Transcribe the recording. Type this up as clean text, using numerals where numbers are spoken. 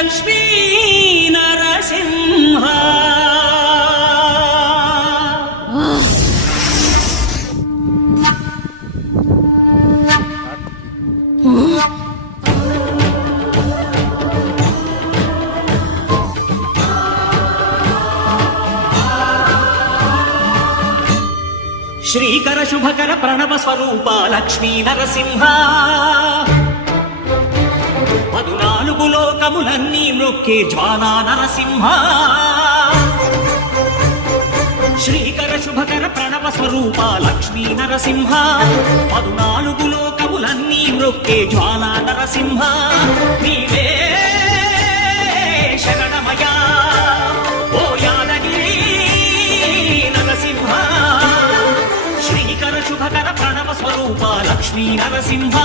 లక్ష్మీ నరసింహ శ్రీకర శుభకర ప్రణవ స్వరూప లక్ష్మీ నరసింహ 14 లోకములన్నీ మ్రొక్కే జ్వాలా నరసింహ శ్రీకర శుభకర ప్రణవ స్వరూప లక్ష్మీ నరసింహ 14 లోకములన్నీ మ్రొక్కే జ్వాలా నరసింహ నీవే శరణమయా ఓ యాదగిరి నరసింహ శ్రీకర శుభకర ప్రణవ స్వరూప లక్ష్మీ నరసింహ